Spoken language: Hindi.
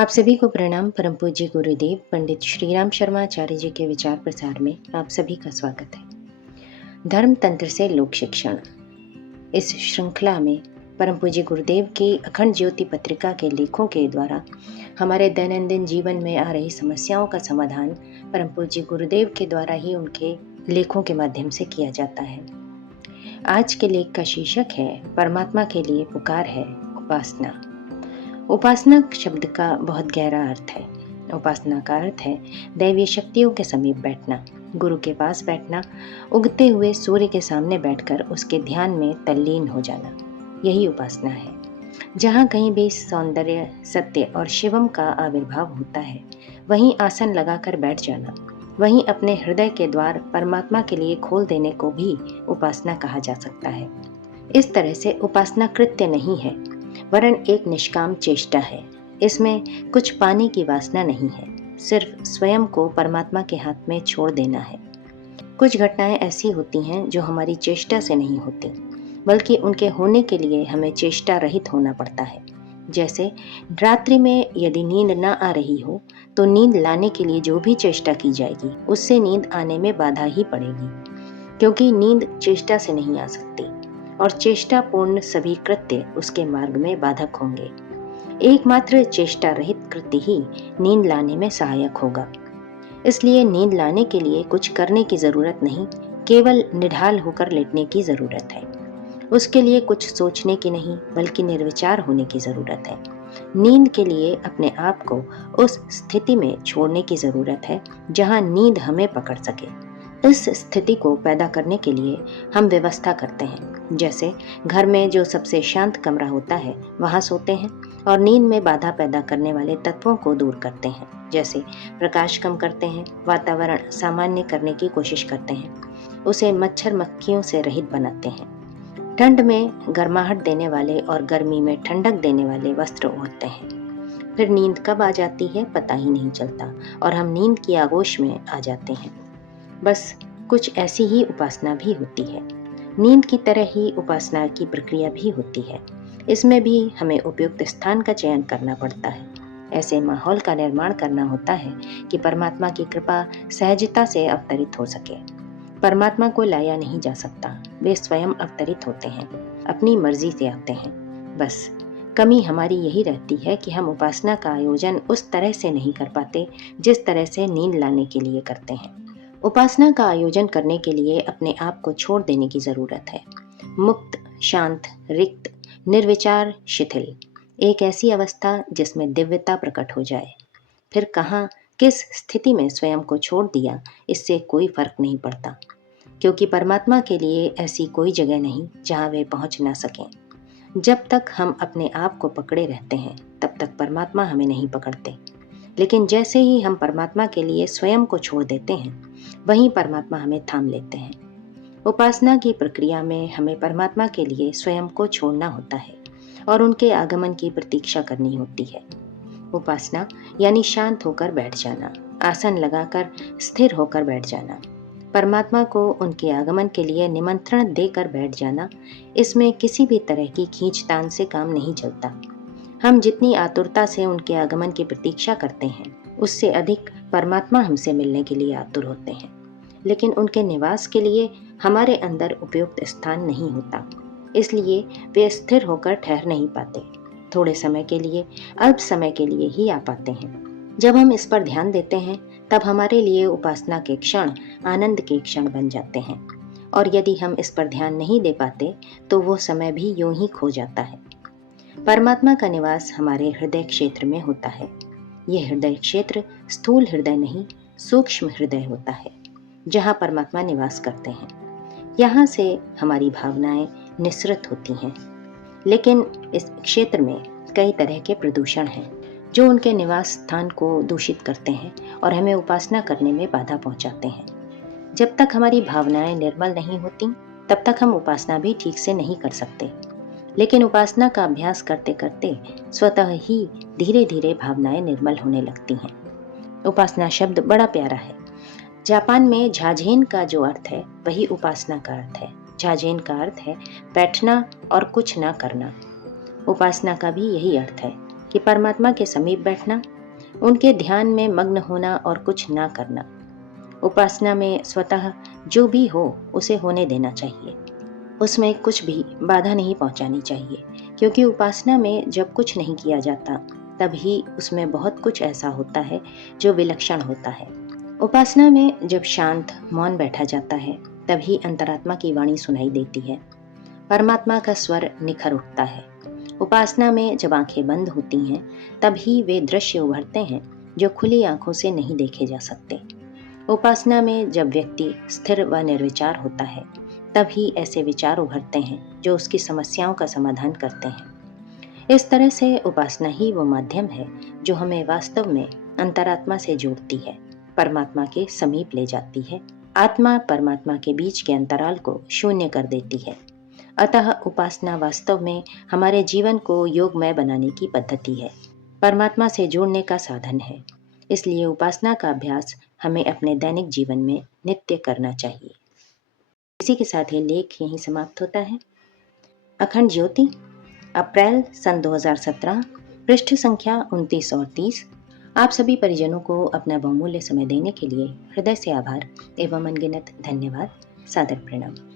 आप सभी को प्रणाम। परम पूज्य गुरुदेव पंडित श्रीराम शर्मा आचार्य जी के विचार प्रसार में आप सभी का स्वागत है। धर्म तंत्र से लोक शिक्षण, इस श्रृंखला में परम पूज्य गुरुदेव की अखंड ज्योति पत्रिका के लेखों के द्वारा हमारे दैनंदिन जीवन में आ रही समस्याओं का समाधान परम पूज्य गुरुदेव के द्वारा ही उनके लेखों के माध्यम से किया जाता है। आज के लेख का शीर्षक है परमात्मा के लिए पुकार है उपासना। उपासना शब्द का बहुत गहरा अर्थ है। उपासना का अर्थ है दैवीय शक्तियों के समीप बैठना, गुरु के पास बैठना, उगते हुए सूर्य के सामने बैठकर उसके ध्यान में तल्लीन हो जाना। यही उपासना है। जहाँ कहीं भी सौंदर्य, सत्य और शिवम का आविर्भाव होता है, वहीं आसन लगाकर बैठ जाना, वहीं अपने हृदय के द्वार परमात्मा के लिए खोल देने को भी उपासना कहा जा सकता है। इस तरह से उपासना कृत्य नहीं है, वरन एक निष्काम चेष्टा है। इसमें कुछ पाने की वासना नहीं है, सिर्फ स्वयं को परमात्मा के हाथ में छोड़ देना है। कुछ घटनाएं ऐसी होती हैं जो हमारी चेष्टा से नहीं होती, बल्कि उनके होने के लिए हमें चेष्टा रहित होना पड़ता है। जैसे रात्रि में यदि नींद न आ रही हो तो नींद लाने के लिए जो भी चेष्टा की जाएगी उससे नींद आने में बाधा ही पड़ेगी, क्योंकि नींद चेष्टा से नहीं आ सकती और चेष्टा पूर्ण सभी कृत्य उसके मार्ग में बाधक होंगे। एकमात्र चेष्टा रहित कृत्य ही नींद लाने में सहायक होगा। इसलिए नींद लाने के लिए कुछ करने की जरूरत नहीं, केवल निढाल होकर लेटने की जरूरत है। उसके लिए कुछ सोचने की नहीं, बल्कि निर्विचार होने की जरूरत है। नींद के लिए अपने आप को उस स्थिति में छोड़ने की जरूरत है जहां नींद हमें पकड़ सके। इस स्थिति को पैदा करने के लिए हम व्यवस्था करते हैं। जैसे घर में जो सबसे शांत कमरा होता है वहां सोते हैं और नींद में बाधा पैदा करने वाले तत्वों को दूर करते हैं। जैसे प्रकाश कम करते हैं, वातावरण सामान्य करने की कोशिश करते हैं, उसे मच्छर मक्खियों से रहित बनाते हैं। ठंड में गर्माहट देने वाले और गर्मी में ठंडक देने वाले वस्त्र ओढ़ते हैं। फिर नींद कब आ जाती है पता ही नहीं चलता और हम नींद की आगोश में आ जाते हैं। बस कुछ ऐसी ही उपासना भी होती है। नींद की तरह ही उपासना की प्रक्रिया भी होती है। इसमें भी हमें उपयुक्त स्थान का चयन करना पड़ता है। ऐसे माहौल का निर्माण करना होता है कि परमात्मा की कृपा सहजता से अवतरित हो सके। परमात्मा को लाया नहीं जा सकता, वे स्वयं अवतरित होते हैं, अपनी मर्जी से आते हैं। बस कमी हमारी यही रहती है कि हम उपासना का आयोजन उस तरह से नहीं कर पाते जिस तरह से नींद लाने के लिए करते हैं। उपासना का आयोजन करने के लिए अपने आप को छोड़ देने की जरूरत है। मुक्त, शांत, रिक्त, निर्विचार, शिथिल, एक ऐसी अवस्था जिसमें दिव्यता प्रकट हो जाए। फिर कहाँ, किस स्थिति में स्वयं को छोड़ दिया, इससे कोई फर्क नहीं पड़ता, क्योंकि परमात्मा के लिए ऐसी कोई जगह नहीं जहाँ वे पहुँच ना सकें। जब तक हम अपने आप को पकड़े रहते हैं तब तक परमात्मा हमें नहीं पकड़ते, लेकिन जैसे ही हम परमात्मा के लिए स्वयं को छोड़ देते हैं, वहीं परमात्मा हमें थाम लेते हैं। उपासना की प्रक्रिया में हमें परमात्मा के लिए स्वयं को छोड़ना होता है और उनके आगमन की प्रतीक्षा करनी होती है। उपासना यानी शांत होकर बैठ जाना, आसन लगाकर स्थिर होकर बैठ जाना, परमात्मा को उनके आगमन के लिए निमंत्रण देकर बैठ जाना। इसमें किसी भी तरह की खींचतान से काम नहीं चलता। हम जितनी आतुरता से उनके आगमन की प्रतीक्षा करते हैं, उससे अधिक परमात्मा हमसे मिलने के लिए आतुर होते हैं। लेकिन उनके निवास के लिए हमारे अंदर उपयुक्त स्थान नहीं होता, इसलिए वे स्थिर होकर ठहर नहीं पाते। थोड़े समय के लिए, अल्प समय के लिए ही आ पाते हैं। जब हम इस पर ध्यान देते हैं तब हमारे लिए उपासना के क्षण आनंद के क्षण बन जाते हैं, और यदि हम इस पर ध्यान नहीं दे पाते तो वो समय भी यूं ही खो जाता है। परमात्मा का निवास हमारे हृदय क्षेत्र में होता है। यह हृदय क्षेत्र स्थूल हृदय नहीं, सूक्ष्म हृदय होता है, जहाँ परमात्मा निवास करते हैं। यहाँ से हमारी भावनाएं निःसृत होती हैं। लेकिन इस क्षेत्र में कई तरह के प्रदूषण हैं जो उनके निवास स्थान को दूषित करते हैं और हमें उपासना करने में बाधा पहुंचाते हैं। जब तक हमारी भावनाएं निर्मल नहीं होती तब तक हम उपासना भी ठीक से नहीं कर सकते। लेकिन उपासना का अभ्यास करते करते स्वतः ही धीरे धीरे भावनाएं निर्मल होने लगती हैं। उपासना शब्द बड़ा प्यारा है। जापान में झाझेन का जो अर्थ है वही उपासना का अर्थ है। झाझेन का अर्थ है बैठना और कुछ ना करना। उपासना का भी यही अर्थ है। कि परमात्मा के समीप बैठना, उनके ध्यान में मग्न होना और कुछ ना करना। उपासना में स्वतः जो भी हो उसे होने देना चाहिए, उसमें कुछ भी बाधा नहीं पहुंचानी चाहिए, क्योंकि उपासना में जब कुछ नहीं किया जाता तभी उसमें बहुत कुछ ऐसा होता है जो विलक्षण होता है। उपासना में जब शांत मौन बैठा जाता है तभी अंतरात्मा की वाणी सुनाई देती है, परमात्मा का स्वर निखर उठता है। उपासना में जब आंखें बंद होती हैं तभी वे दृश्य उभरते हैं जो खुली आंखों से नहीं देखे जा सकते। उपासना में जब व्यक्ति स्थिर व निर्विचार होता है तभी ऐसे विचार उभरते हैं जो उसकी समस्याओं का समाधान करते हैं। इस तरह से उपासना ही वो माध्यम है जो हमें वास्तव में अंतरात्मा से जोड़ती है, परमात्मा के समीप ले जाती है, आत्मा परमात्मा के बीच के अंतराल को शून्य कर देती है। अतः उपासना वास्तव में हमारे जीवन को योगमय बनाने की पद्धति है, परमात्मा से जुड़ने का साधन है। इसलिए उपासना का अभ्यास हमें अपने दैनिक जीवन में नित्य करना चाहिए। इसी के साथ ये लेख यहीं समाप्त होता है। अखंड ज्योति, अप्रैल सन 2017, पृष्ठ संख्या 29 और 30। आप सभी परिजनों को अपना बहुमूल्य समय देने के लिए हृदय से आभार एवं अनगिनत धन्यवाद। सादर प्रणाम।